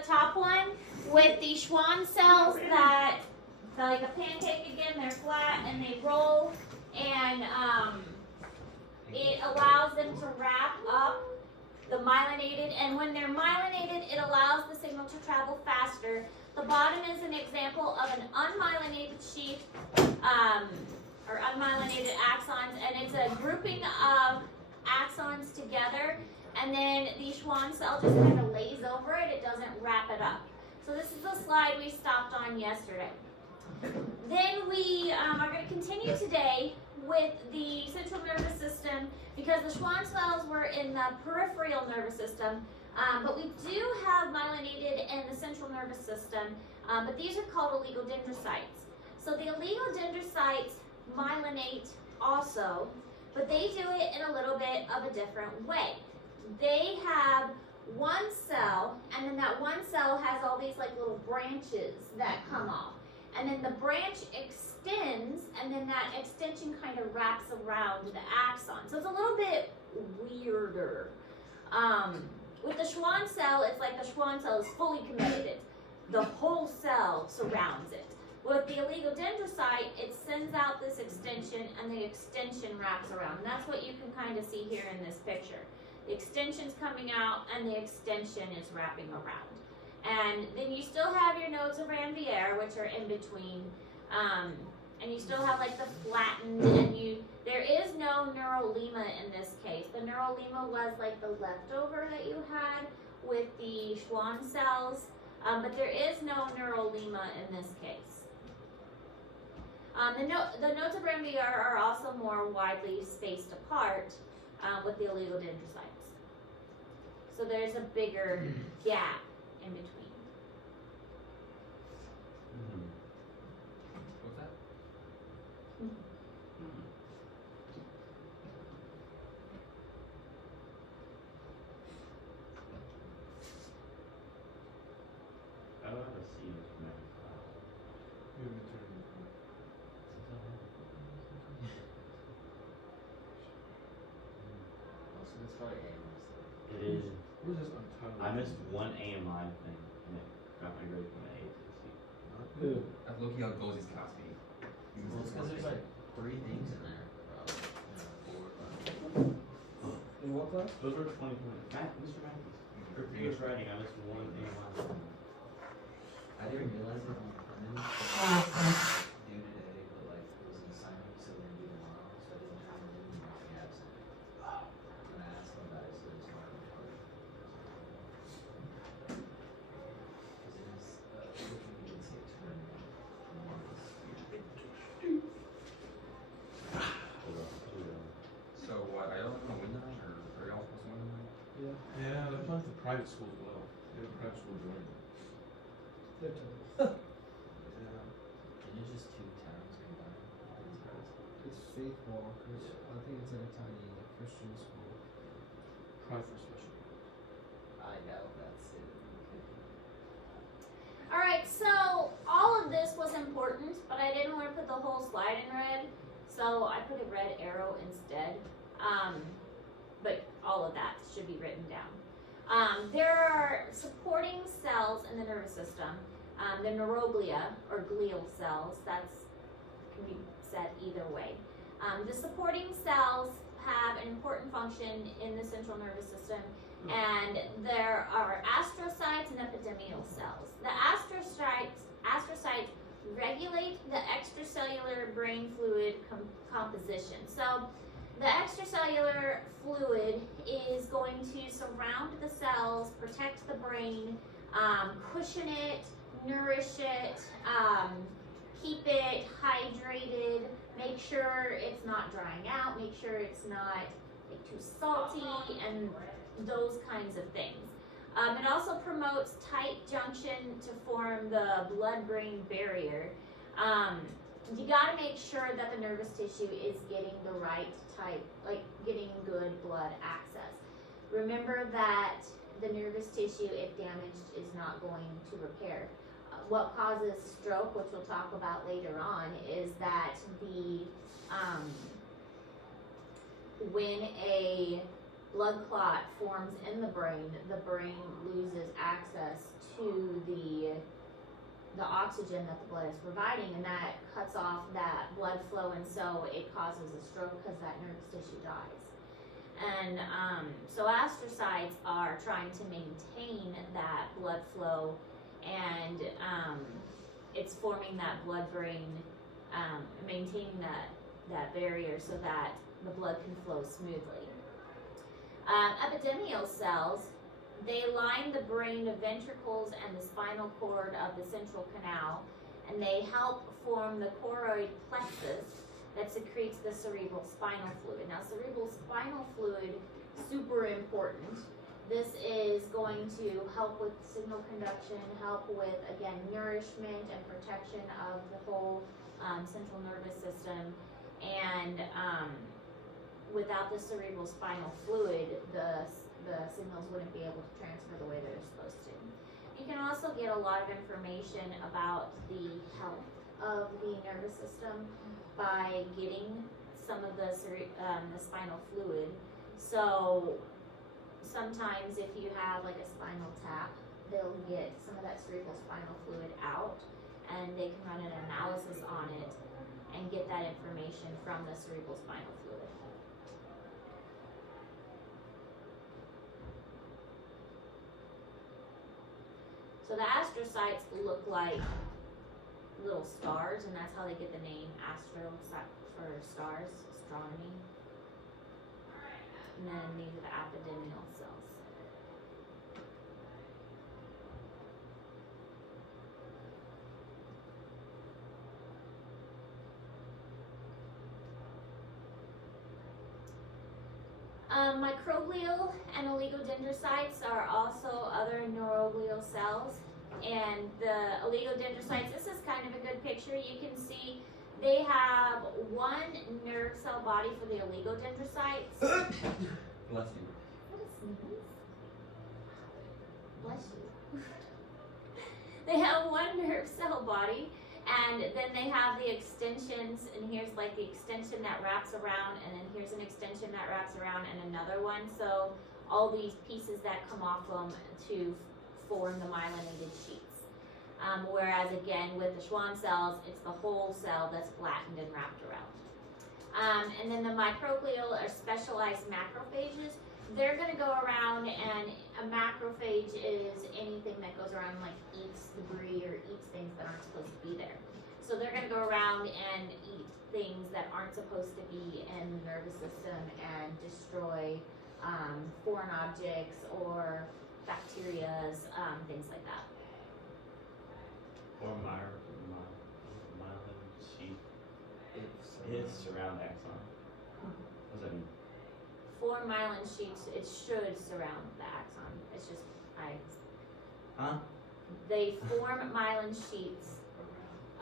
the top one with the Schwann cells that, like a pancake again, they're flat and they roll, and it allows them to wrap up the myelinated, and when they're myelinated, it allows the signal to travel faster. The bottom is an example of an unmyelinated sheath, or unmyelinated axons, and it's a grouping of axons together, and then the Schwann cell just kind of lays over it. It doesn't wrap it up. So this is the slide we stopped on yesterday. Then we are going to continue today with the central nervous system, because the Schwann cells were in the peripheral nervous system, but we do have myelinated in the central nervous system, but these are called oligodendrocytes. So the oligodendrocytes myelinate also, but they do it in a little bit of a different way. They have one cell, and then that one cell has all these like little branches that come off. And then the branch extends, and then that extension kind of wraps around the axon. So it's a little bit weirder. With the Schwann cell, it's like the Schwann cell is fully committed. The whole cell surrounds it. With the oligodendrocyte, it sends out this extension, and the extension wraps around. And that's what you can kind of see here in this picture. The extension's coming out, and the extension is wrapping around. And then you still have your nodes of Ranvier, which are in between, and you still have like the flattened, and there is no neurolema in this case. The neurolema was like the leftover that you had with the Schwann cells, but there is no neurolema in this case. The nodes of Ranvier are also more widely spaced apart with the oligodendrocytes. So there's a bigger gap in between. What's that? I don't have a C in my file. You have maternity. So that's probably animals. It is. Where's this untitled? I missed one AMI thing, and it got my grade from an A to a C. Who? That's low-key how Gozi's class be. Well, it's because there's like 3 things in there. Probably. In what class? Those were 2020. Mr. Matthews. For English writing, I missed one AMI. I didn't realize it on Monday. Due today, but like it was an assignment, so we're gonna do tomorrow, so I didn't turn it in and mark me absent. And I asked him about it, so it's marked me hard. Because it is, looking at it, it's written in Marcus. So what? I don't know win that, or are y'all supposed to win that? Yeah. Yeah, they're playing for private school as well. They have a private school joining. They're total. Yeah. And it's just 2 towns combined. These guys. It's Faith Walkers. I think it's like a tiny Christian school. Private for special. I doubt that's it. All right, so all of this was important, but I didn't want to put the whole slide in red, so I put a red arrow instead. But all of that should be written down. There are supporting cells in the nervous system. The neuroglia, or glial cells, can be said either way. The supporting cells have an important function in the central nervous system, and there are astrocytes and epithelial cells. The astrocytes regulate the extracellular brain fluid composition. So the extracellular fluid is going to surround the cells, protect the brain, cushion it, nourish it, keep it hydrated, make sure it's not drying out, make sure it's not like, too salty, and those kinds of things. It also promotes tight junction to form the blood-brain barrier. You got to make sure that the nervous tissue is getting the right type, like getting good blood access. Remember that the nervous tissue, if damaged, is not going to repair. What causes stroke, which we'll talk about later on, is that when a blood clot forms in the brain loses access to the oxygen that the blood is providing, and that cuts off that blood flow, and so it causes a stroke because that nerve tissue dies. And so astrocytes are trying to maintain that blood flow, and it's forming that blood-brain, maintaining that barrier so that the blood can flow smoothly. Epithelial cells, they line the brain, the ventricles, and the spinal cord of the central canal, and they help form the choroid plexus that secretes the cerebral spinal fluid. Now, cerebral spinal fluid, super important. This is going to help with signal conduction, help with, again, nourishment and protection of the whole central nervous system. And without the cerebral spinal fluid, the signals wouldn't be able to transfer the way they're supposed to. You can also get a lot of information about the health of the nervous system by getting some of the spinal fluid. So sometimes if you have like a spinal tap, they'll get some of that cerebral spinal fluid out, and they can run an analysis on it and get that information from the cerebral spinal fluid. So the astrocytes look like little stars, and that's how they get the name astro for stars, astronomy. And then these are the epithelial cells. Microglial and oligodendrocytes are also other neuroglial cells. And the oligodendrocytes, this is kind of a good picture. You can see they have one nerve cell body for the oligodendrocytes. Bless you. What a sneeze. Bless you. They have one nerve cell body, and then they have the extensions, and here's like the extension that wraps around, and then here's an extension that wraps around, and another one. So all these pieces that come off them to form the myelinated sheets. Whereas again with the Schwann cells, it's the whole cell that's flattened and wrapped around. And then the microglial are specialized macrophages. They're going to go around, and a macrophage is anything that goes around and like eats debris or eats things that aren't supposed to be there. So they're going to go around and eat things that aren't supposed to be in the nervous system and destroy foreign objects or bacterias, things like that. Or myelin sheath is surround axon. What does that mean? For myelin sheets, it should surround the axon. It's just, they form myelin sheets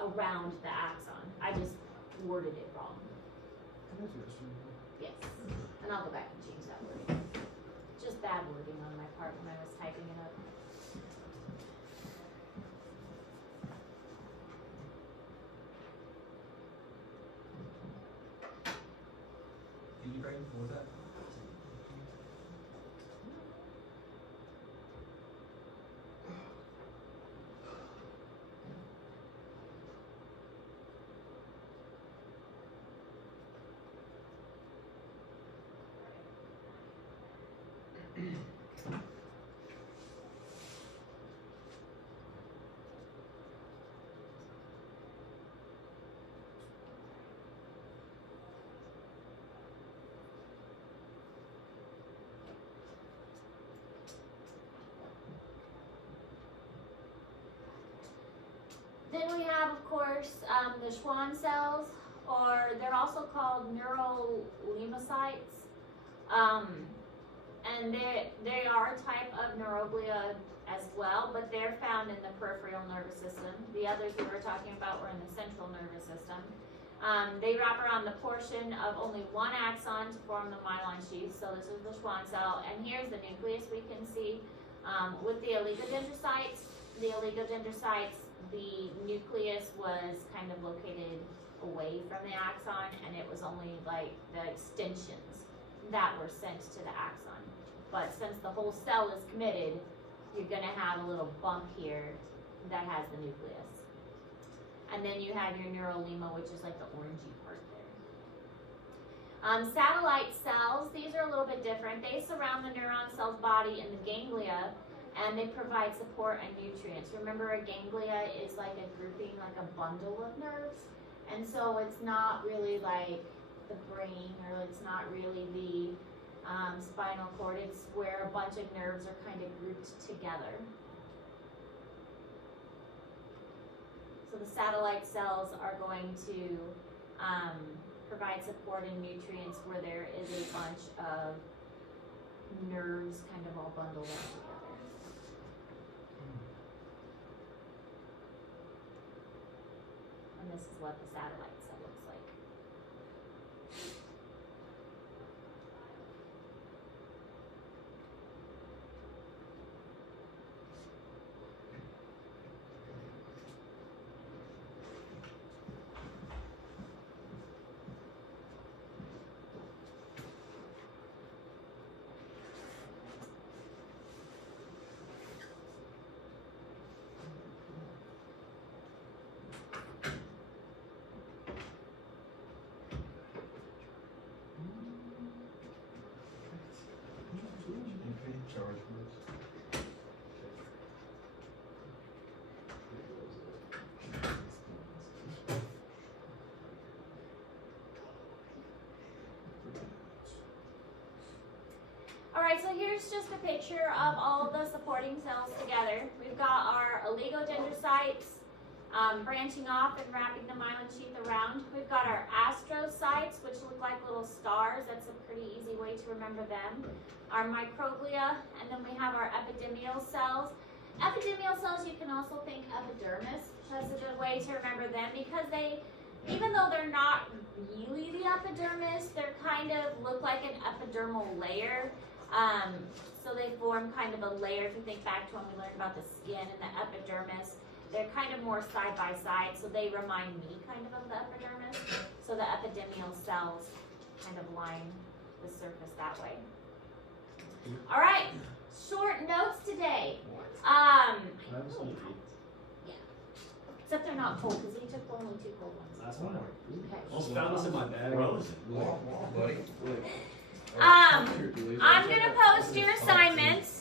around the axon. I just worded it wrong. Can I ask you a question? Yes. And I'll go back and change that wording. Just bad wording on my part when I was typing it up. Did you write before that? Then we have, of course, the Schwann cells, or they're also called neuralimocytes. And they are a type of neuroglia as well, but they're found in the peripheral nervous system. The others we were talking about were in the central nervous system. They wrap around the portion of only one axon to form the myelin sheath. So this is the Schwann cell, and here's the nucleus we can see. With the oligodendrocytes, the nucleus was kind of located away from the axon, and it was only like the extensions that were sent to the axon. But since the whole cell is committed, you're gonna have a little bump here that has the nucleus. And then you have your neurolema, which is like the orangey part there. Satellite cells, these are a little bit different. They surround the neuron cell's body in the ganglia, and they provide support and nutrients. Remember, a ganglia is like a grouping, like a bundle of nerves. And so it's not really like the brain, or it's not really the spinal cord. It's where a bunch of nerves are kind of grouped together. So the satellite cells are going to provide support and nutrients where there is a bunch of nerves kind of all bundled up together. And this is what the satellite cell looks like. Alright, so here's just a picture of all the supporting cells together. We've got our oligodendrocytes branching off and wrapping the myelin sheath around. We've got our astrocytes, which look like little stars. That's a pretty easy way to remember them. Our microglia, and then we have our epidermal cells. Epidermal cells, you can also think epidermis. That's a good way to remember them because they, even though they're not really the epidermis, they kind of look like an epidermal layer. So they form kind of a layer. If you think back to when we learned about the skin and the epidermis, they're kind of more side by side, so they remind me kind of the epidermis. So the epidermal cells kind of line the surface that way. All right, short notes today. Except they're not cold because he took only 2 cold ones. That's fine. Okay. Almost found this in my bag. Buddy. I'm gonna post your assignments.